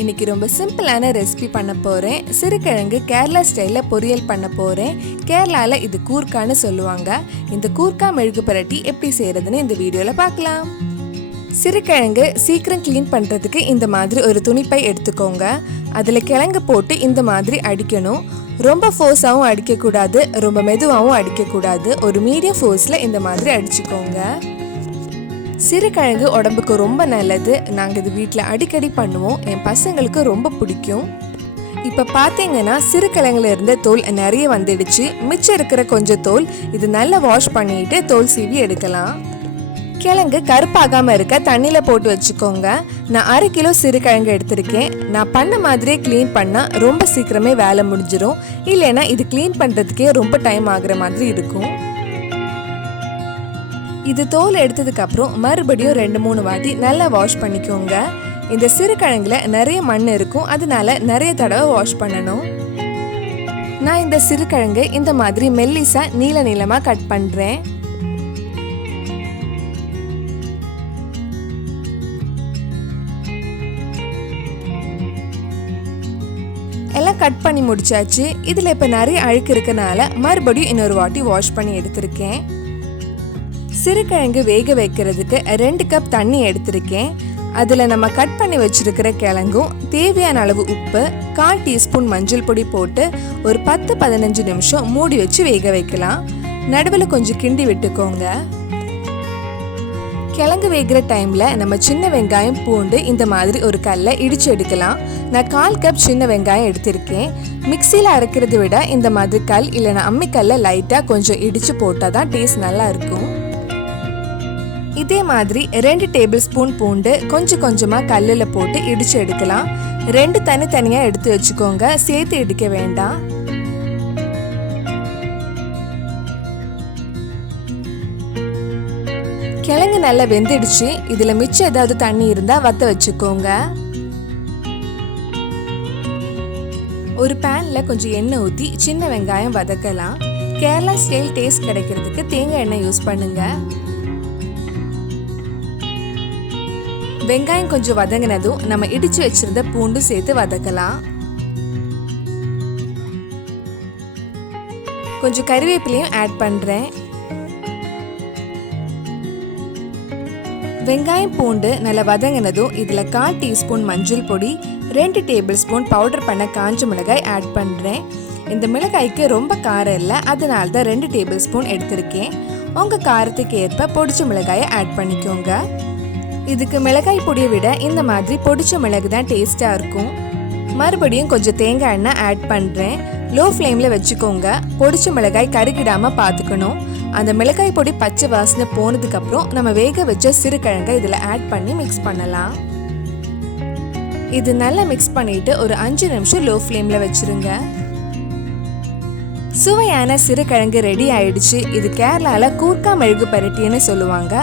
இன்னைக்கு ரொம்ப சிம்பிளான ரெசிபி பண்ண போகிறேன். சிறுகிழங்கு கேரளா ஸ்டைலில் பொரியல் பண்ண போகிறேன். கேரளாவில் இது கூர்க்கான்னு சொல்லுவாங்க. இந்த கூர்க்கா மெழுகு புரட்டி எப்படி செய்கிறதுன்னு இந்த வீடியோவில் பார்க்கலாம். சிறுகிழங்கு சீக்கிரம் க்ளீன் பண்ணுறதுக்கு இந்த மாதிரி ஒரு துணிப்பை எடுத்துக்கோங்க. அதில் கிழங்கு போட்டு இந்த மாதிரி அடிக்கணும். ரொம்ப ஃபோர்ஸாகவும் அடிக்கக்கூடாது, ரொம்ப மெதுவாகவும் அடிக்கக்கூடாது. ஒரு மீடியம் ஃபோர்ஸில் இந்த மாதிரி அடிச்சுக்கோங்க. சிறுகிழங்கு உடம்புக்கு ரொம்ப நல்லது. நாங்கள் இது வீட்டில் அடிக்கடி பண்ணுவோம். என் பசங்களுக்கு ரொம்ப பிடிக்கும். இப்போ பார்த்தீங்கன்னா சிறுகிழங்குல இருந்த தோல் நிறைய வந்துடுச்சு. மிச்சம் இருக்கிற கொஞ்சம் தோல் இது நல்லா வாஷ் பண்ணிட்டு தோல் சீவி எடுக்கலாம். கிழங்கு கருப்பாகாமல் இருக்க தண்ணியில் போட்டு வச்சுக்கோங்க. நான் 1/2 கிலோ சிறுகிழங்கு எடுத்திருக்கேன். நான் பண்ண மாதிரியே க்ளீன் பண்ணால் ரொம்ப சீக்கிரமே வேலை முடிஞ்சிடும். இல்லைன்னா இது க்ளீன் பண்ணுறதுக்கே ரொம்ப டைம் ஆகுற மாதிரி இருக்கும். இது தோல் எடுத்ததுக்கு அப்புறம் மறுபடியும் 2-3 வாட்டி நல்லா வாஷ் பண்ணிக்கோங்க. இந்த சிறுகிழங்குல நிறைய மண் இருக்கும், அதனால நிறைய தடவை வாஷ் பண்ணணும். நான் இந்த சிறுகிழங்கு இந்த மாதிரி மெல்லிசா நீள நீளமா கட் பண்றேன். எல்லாம் கட் பண்ணி முடிச்சாச்சு. இதுல இப்ப நிறைய அழுக்கு இருக்கனால மறுபடியும் இன்னொரு வாட்டி வாஷ் பண்ணி எடுத்திருக்கேன். சிறுகிழங்கு வேக வைக்கிறதுக்கு 2 கப் தண்ணி எடுத்திருக்கேன். அதில் நம்ம கட் பண்ணி வச்சிருக்கிற கிழங்கும் தேவையான அளவு உப்பு, 1/4 டீஸ்பூன் மஞ்சள் பொடி போட்டு ஒரு 10-15 நிமிஷம் மூடி வச்சு வேக வைக்கலாம். நடுவில் கொஞ்சம் கிண்டி விட்டுக்கோங்க. கிழங்கு வேகிற டைமில் நம்ம சின்ன வெங்காயம், பூண்டு இந்த மாதிரி ஒரு கல்லை இடித்து எடுக்கலாம். நான் 1/4 கப் சின்ன வெங்காயம் எடுத்திருக்கேன். மிக்சியில் அரைக்கிறத விட இந்த மாதிரி கல் இல்லைன்னா அம்மிக்கல்ல லைட்டாக கொஞ்சம் இடித்து போட்டால் தான் டேஸ்ட் நல்லா இருக்கும். இதே மாதிரி 2 டேபிள் ஸ்பூன் பூண்டு கொஞ்சம் கொஞ்சமாக கல்லில் போட்டு இடித்து எடுக்கலாம். 2 தனித்தனியாக எடுத்து வச்சுக்கோங்க, சேர்த்து இடிக்க வேண்டாம். கிழங்கு நல்லா வெந்துடுச்சு. இதில் மிச்சம் ஏதாவது தண்ணி இருந்தால் வத்த வச்சுக்கோங்க. ஒரு பேனில் கொஞ்சம் எண்ணெய் ஊற்றி சின்ன வெங்காயம் வதக்கலாம். கேரளா ஸ்டைல் டேஸ்ட் கிடைக்கிறதுக்கு தேங்காய் எண்ணெய் யூஸ் பண்ணுங்க. வெங்காயம் கொஞ்சம் வதங்கினதும் நம்ம இடிச்சு வச்சிருந்த பூண்டு சேர்த்து வதக்கலாம். கொஞ்சம் கறிவேப்பிலையும் ஆட் பண்றேன். வெங்காயம் பூண்டு நல்லா வதங்கினதும் இதுல 1/4 டீஸ்பூன் மஞ்சள் பொடி, 2 டேபிள் ஸ்பூன் பவுடர் பண்ண காஞ்ச மிளகாய் ஆட் பண்றேன். இந்த மிளகாய்க்கு ரொம்ப காரம் இல்லை, அதனால தான் 2 டேபிள் ஸ்பூன் எடுத்திருக்கேன். உங்க காரத்துக்கு ஏற்ப பொடிச்ச மிளகாயை ஆட் பண்ணிக்கோங்க. இதுக்கு மிளகாய் பொடியை விட இந்த மாதிரி பொடிச்ச மிளகு தான் டேஸ்டா இருக்கும். மறுபடியும் கொஞ்சம் தேங்காய் எண்ணெய் ஆட் பண்றேன். லோ ஃப்ளேம்ல வச்சுக்கோங்க. பொடிச்ச மிளகாய் கருகிடாம பார்த்துக்கணும். அந்த மிளகாய் பொடி பச்சை வாசனை போனதுக்கு அப்புறம் நம்ம வேக வச்ச சிறுகிழங்கை இதுல ஆட் பண்ணி மிக்ஸ் பண்ணலாம். இது நல்லா மிக்ஸ் பண்ணிட்டு ஒரு 5 நிமிஷம் லோ ஃப்ளேம்ல வச்சிருங்க. சுவையான சிறுகிழங்கு ரெடி ஆயிடுச்சு. இது கேரளாவில் கூர்க்கா மெழுகு புரட்டின்னு சொல்லுவாங்க.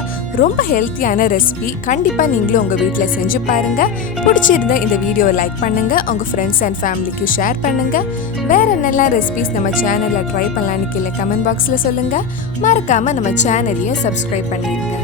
ரொம்ப ஹெல்த்தியான ரெசிபி. கண்டிப்பாக நீங்களும் உங்கள் வீட்டில் செஞ்சு பாருங்க. பிடிச்சிருந்த இந்த வீடியோவை லைக் பண்ணுங்க, உங்கள் ஃப்ரெண்ட்ஸ் அண்ட் ஃபேமிலிக்கு ஷேர் பண்ணுங்க. வேற என்னெல்லாம் ரெசிபிஸ் நம்ம சேனலில் ட்ரை பண்ணலான்னு கீழே கமெண்ட் பாக்ஸில் சொல்லுங்க. மறக்காம நம்ம சேனலையும் சப்ஸ்கிரைப் பண்ணிடுங்க.